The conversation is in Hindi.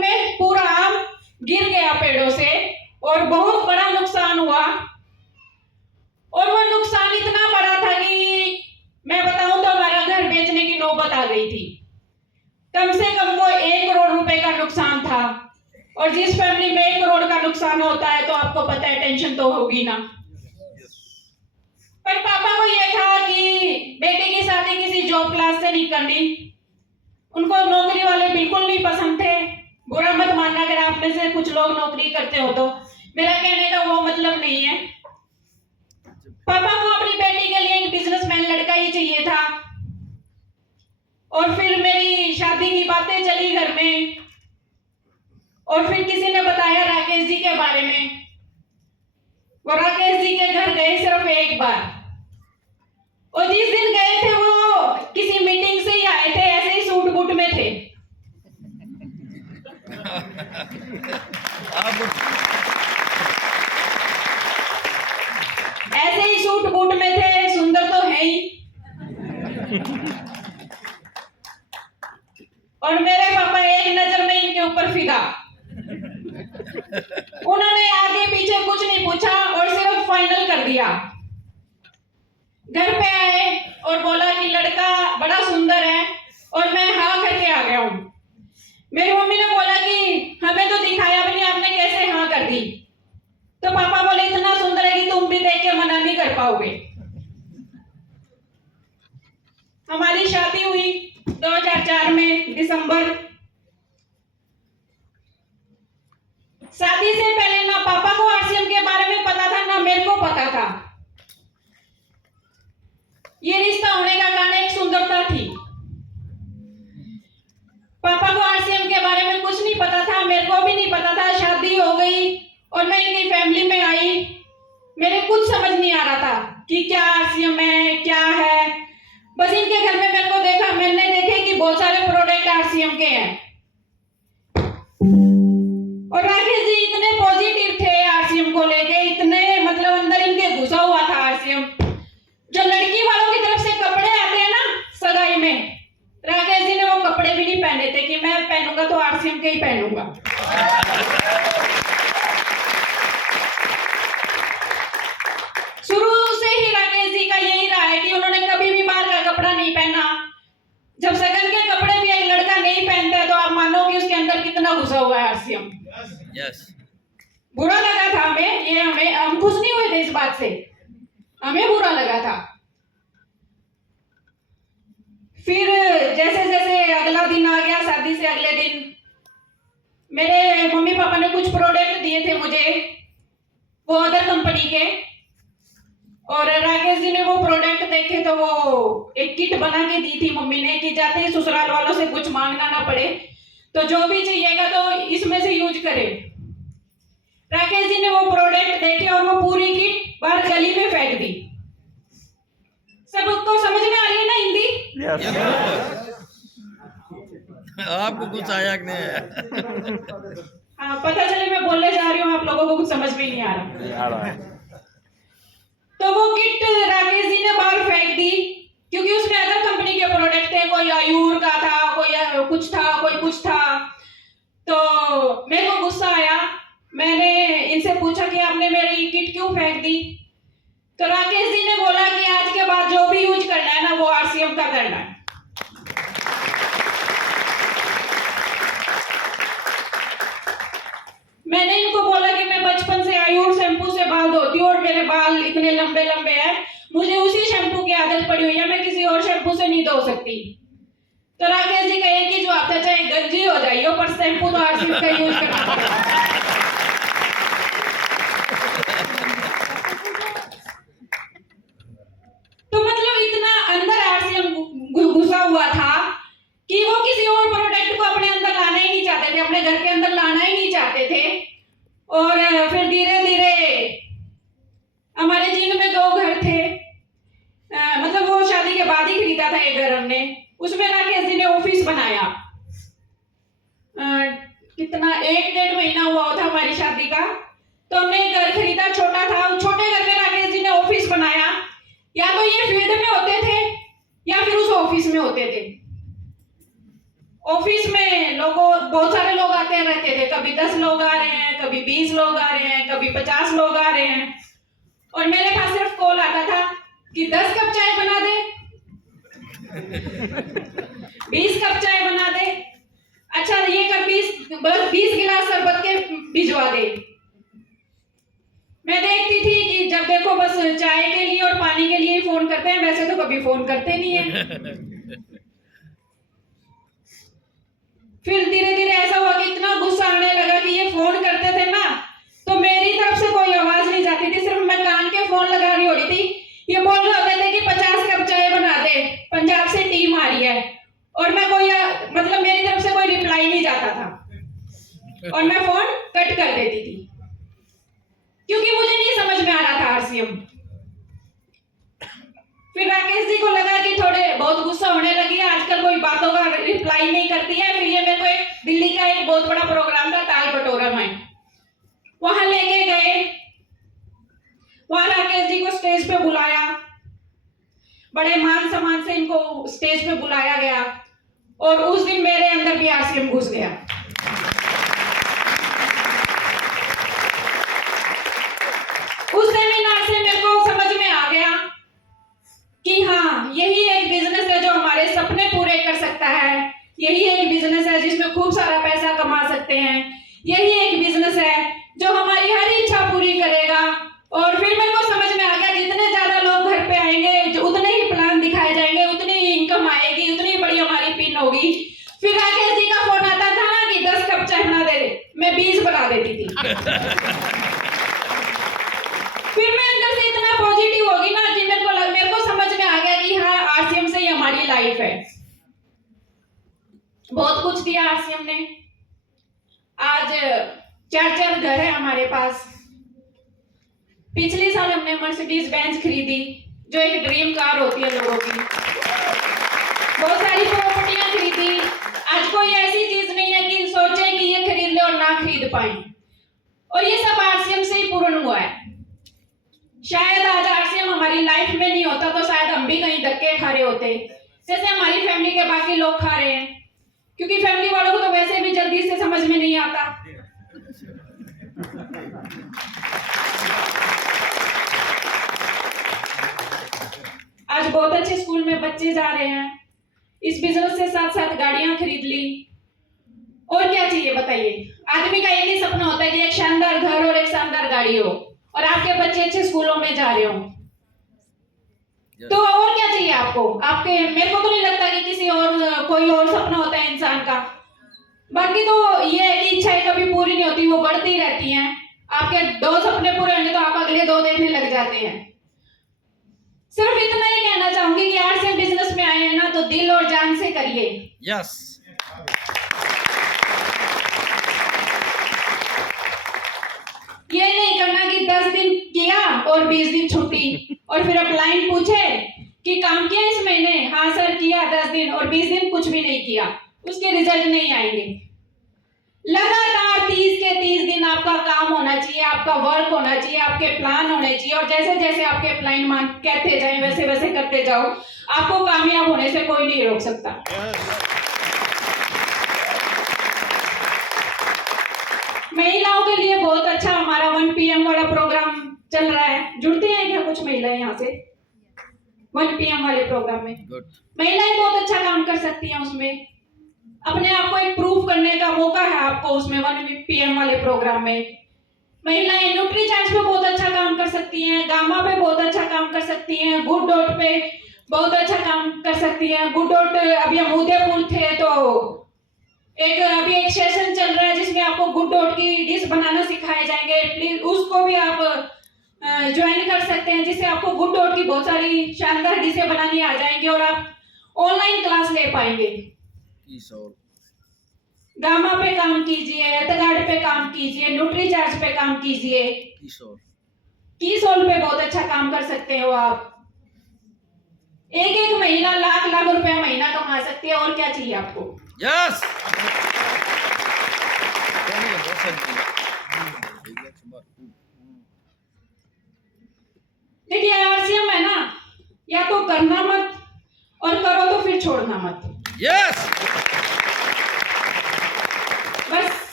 में पूरा आम गिर गया पेड़ों से और बहुत बड़ा नुकसान हुआ। और वो नुकसान इतना बड़ा था कि मैं बताऊं तो हमारा घर बेचने की नौबत आ गई थी। कम से कम वो 1 करोड़ रुपए का नुकसान था। और जिस फैमिली में 1 करोड़ का नुकसान होता है तो आपको पता है टेंशन तो होगी ना। पर पापा को ये था कि बेटे की शादी किसी जॉब क्लास से नहीं करनी। उनको नौकरी वाले बिल्कुल नहीं पसंद थे। बुरा मत मानना अगर आप में से कुछ लोग नौकरी करते हो तो, मेरा कहने का वो मतलब नहीं है। पापा को अपनी बेटी के लिए एक बिजनेसमैन लड़का ही चाहिए था। और फिर मेरी शादी की बातें चली घर में और फिर किसी ने बताया राकेश जी के बारे में। वो राकेश जी के घर गए सिर्फ एक बार, और जिस दिन गए थे वो किसी मीटिंग से ही आए थे, ऐसे ही सूट बूट में थे। ऐसे ही सूट बूट में थे, सुंदर तो है ही। और मेरे पापा एक नजर में इनके ऊपर फिदा। उन्होंने आगे पीछे कुछ नहीं पूछा और सिर्फ फाइनल कर दिया। घर पे आए और बोला कि लड़का बड़ा सुंदर है, और मैं हाँ करके आ गया हूं। मेरी मम्मी ने बोला कि हमें तो दिखाया भी नहीं, आपने कैसे हाँ कर दी? तो पापा बोले इतना सुंदर है कि तुम भी देख के मना नहीं कर पाओगे। हमारी शादी हुई 2004 में दिसंबर। शादी से पहले ना पापा को आरसीएम के बारे में पता था ना मेरे को पता था। ये रिश्ता होने का कारण एक सुंदरता थी। पापा को आरसीएम के बारे में कुछ नहीं पता था, मेरे को भी नहीं पता था। शादी हो गई और मैं इनकी फैमिली में आई। मेरे कुछ समझ नहीं आ रहा था कि क्या आरसीएम है, क्या है। बस इनके घर में मेरे को देखा, मैंने देखे कि बहुत सारे प्रोडक्ट आरसीएम के हैं। और राकेश जी इतने पॉजिटिव थे आरसीएम को लेके, इतने मतलब अंदर इनके घुसा हुआ था आरसीएम। जो लड़की वालों की तरफ से कपड़े आते हैं ना सगाई में, राकेश जी ने वो कपड़े भी नहीं पहने थे कि मैं पहनूंगा तो आरसीएम के ही पहनूंगा। शुरू से ही राकेश जी का यही रहा है कि उन्होंने कभी भी बाहर का कपड़ा नहीं पहना। जब सगन के कपड़े भी एक लड़का नहीं पहनता तो आप मानो कि उसके अंदर कितना घुसा हुआ है आरसीएम। बुरा लगा था हमें, ये हम खुश नहीं हुए थे इस बात से, हमें बुरा लगा था। फिर जैसे जैसे अगला दिन आ गया, शादी से अगले दिन मेरे मम्मी पापा ने कुछ प्रोडक्ट दिए थे मुझे, वो अदर कंपनी के। और राकेश जी ने वो प्रोडक्ट देखे तो वो एक किट बना के दी थी मम्मी ने कि जाते ही ससुराल वालों से कुछ मांगना ना पड़े, तो जो भी चाहिएगा तो इसमें से यूज करें। राकेश जी ने वो प्रोडक्ट देखे और वो पूरी किट बाहर गली में फेंक दी। सबको समझ में आ रही है ना हिंदी? आपको कुछ आया कि नहीं? हाँ, पता चले मैं बोलने जा रही हूँ, आप लोगों को कुछ समझ में नहीं आ रहा। तो वो किट राकेश जी ने बाहर फेंक दी, क्योंकि उसमें अदर कंपनी के प्रोडक्ट थे। कोई आयूर का था, कोई कुछ था, कोई कुछ था। तो मेरे को गुस्सा आया। मैंने इनसे पूछा कि आपने मेरी किट क्यों फेंक दी? तो राकेश जी ने बोला कि आज के बाद जो भी यूज करना है ना वो आरसीएम का करना है। मैंने इनको बोला कि मैं बचपन से आयूर शैम्पू से बाल धोती हूँ और मेरे बाल इतने लंबे लंबे हैं, मुझे उसी शैम्पू की आदत पड़ी हुई है, मैं किसी और शैम्पू से नहीं धो सकती। तो राकेश जी कहे कि जो आप चाहे गंजी हो जाइए पर शैम्पू तो आरसीएम का यूज करना पड़ेगा। तो मतलब इतना अंदर आरसीएम घुसा हुआ था कि वो किसी और प्रोडक्ट को अपने अंदर लाना ही नहीं चाहते थे, अपने घर के अंदर लाना ही नहीं चाहते थे। और फिर धीरे धीरे हमारे जिन में 2 घर थे, मतलब वो शादी के बाद ही खरीदा था ये घर हमने। उसमें राकेश जी ने ऑफिस बनाया। कितना 1-1.5 महीना हुआ था हमारी शादी का, तो हमने घर खरीदा, छोटा था। उस छोटे घर में राकेश जी ने ऑफिस बनाया। या तो ये फील्ड में होते थे या फिर उस ऑफिस में होते थे। ऑफिस में बहुत सारे लोग आते रहते थे, कभी 10 लोग आ रहे हैं, कभी 20 लोग आ रहे हैं, कभी 50 लोग आ रहे हैं, और मेरे पास सिर्फ कॉल आता था कि 10 कप चाय बना दे, 20 कप चाय बना दे, अच्छा ये कर 20 गिलास शरबत के भिजवा दे। मैं देखती थी कि जब देखो बस चाय के लिए और पानी के लिए ही फोन करते हैं, वैसे तो कभी फोन करते नहीं है। फिर धीरे धीरे ऐसा हुआ कि इतना गुस्सा आने लगा कि ये फोन करते थे ना, तो मेरी तरफ से कोई आवाज नहीं जाती थी, सिर्फ मैं कान के फोन लगा रही होती थी। ये बोल रहे होते थे कि 50 कप चाय बना दे, पंजाब से टीम आ रही है, और मैं मतलब मेरी तरफ से कोई रिप्लाई नहीं जाता था और मैं फोन कट कर देती थी, क्योंकि मुझे नहीं समझ में आ रहा था आरसीएम। फिर राकेश जी को लगा कि थोड़े बहुत गुस्सा होने लगी है, आजकल कोई बातों का रिप्लाई नहीं करती है। फिर ये मेरे को एक दिल्ली का एक बहुत बड़ा प्रोग्राम था ताल कटोरा में, वहां लेके गए, वहां राकेश जी को स्टेज पे बुलाया, बड़े मान सम्मान से इनको स्टेज पे बुलाया गया, और उस दिन मेरे अंदर भी आरसीएम घुस गया। उस सेमिनार से मेरे को समझ में आ गया कि हाँ, यही एक बिजनेस है जो हमारे सपने पूरे कर सकता है, यही एक बिजनेस है जिसमें खूब सारा पैसा कमा सकते हैं, यही एक बिजनेस है जो हमारी हर इच्छा पूरी करेगा। और फिर मेरे को समझ में आ गया, जितने ज्यादा लोग घर पे आएंगे, उतने ही प्लान दिखाए जाएंगे, उतनी ही इनकम आएगी, उतनी बड़ी हमारी पिन होगी। फिर राकेश जी का फोन आता था ना कि 10 कप चाय बना दे, मैं 20 बना देती थी। फिर मैं अंदर से इतना पॉजिटिव होगी ना कि मेरे को समझ में आ गया कि हाँ, आरसीएम से ही हमारी लाइफ है। बहुत कुछ दिया आरसीएम ने, आज 4 घर है हमारे पास। पिछले साल हमने मर्सिडीज बेंज खरीदी, जो एक ड्रीम कार होती है लोगों की। बहुत सारी प्रॉपर्टियां खरीदी। आज कोई ऐसी चीज नहीं है कि सोचे कि ये खरीद ले और ना खरीद पाए, और ये सब आरसीएम से ही पूर्ण हुआ है। शायद आज आरसीएम हमारी लाइफ में नहीं होता तो शायद हम भी कहीं धक्के खा रहे होते, जैसे हमारी फैमिली के बाकी लोग खा रहे हैं, क्योंकि फैमिली वालों को तो वैसे भी जल्दी से समझ में नहीं आता। आज बहुत अच्छे स्कूल में बच्चे जा रहे हैं, इस बिजनेस से साथ साथ गाड़ियां खरीद ली, और क्या चाहिए बताइए। आदमी का एक ही सपना होता है कि एक शानदार घर और एक शानदार गाड़ी हो, और आपके बच्चे अच्छे स्कूलों में जा रहे हो, तो और क्या चाहिए आपको। आपके मेरे को तो नहीं लगता कि किसी और कोई और सपना होता है इंसान का। बाकी तो ये है कि इच्छाएं कभी पूरी नहीं होती, वो बढ़ती रहती हैं। आपके 2 सपने पूरे होंगे तो आप अगले 2 देखने लग जाते हैं। सिर्फ इतना ही कहना चाहूंगी कि आरसीएम बिजनेस में आए हैं ना, तो दिल और जान से करिए। यस। ये नहीं करना कि 10 दिन किया और 20 दिन छुट्टी, और फिर अब क्लाइंट पूछे कि काम किया इस महीने, हाँ सर किया 10 दिन, और 20 दिन कुछ भी नहीं किया, उसके रिजल्ट नहीं आएंगे। लगातार 30 के 30 दिन आपका काम होना चाहिए, आपका वर्क होना चाहिए, आपके प्लान होने चाहिए, और जैसे जैसे आपके क्लाइंट कहते जाए वैसे वैसे करते जाओ, आपको कामयाब होने से कोई नहीं रोक सकता। महिलाओं के लिए बहुत अच्छा हमारा 1 PM वाला प्रोग्राम चल रहा है। जुड़ते हैं क्या कुछ महिलाएं यहाँ से 1 PM वाले प्रोग्राम में? महिलाएं बहुत अच्छा काम कर सकती हैं उसमें, अपने आप को एक प्रूफ करने का मौका है आपको उसमें 1 PM वाले प्रोग्राम में। महिलाएं न्यूट्रीचार्ज पे बहुत अच्छा काम कर सकती हैं, गामा पे बहुत अच्छा काम कर सकती हैं, गुड डॉट पे बहुत अच्छा काम कर सकती हैं। गुड डॉट अभी हम उदयपुर थे तो अभी एक सेशन चल रहा है जिसमें आपको गुड डॉट की डिश बनाना सिखाए जाएंगे, प्लीज उसको भी आप ज्वाइन कर सकते हैं, जिससे आपको गुड डॉट की बहुत सारी शानदार डिशें बनानी आ जाएंगी और आप ऑनलाइन क्लास ले पाएंगे। गामा पे काम कीजिए, एथगार्ड पे काम कीजिए, न्यूट्रीचार्ज पे काम कीजिए, कीसोल पे बहुत अच्छा काम कर सकते हो आप। एक महिला लाख लाख रुपया महीना कमा सकती है, और क्या चाहिए आपको। यस। देखिए आरसीएम है ना, या तो करना मत, और करो तो फिर छोड़ना मत। यस।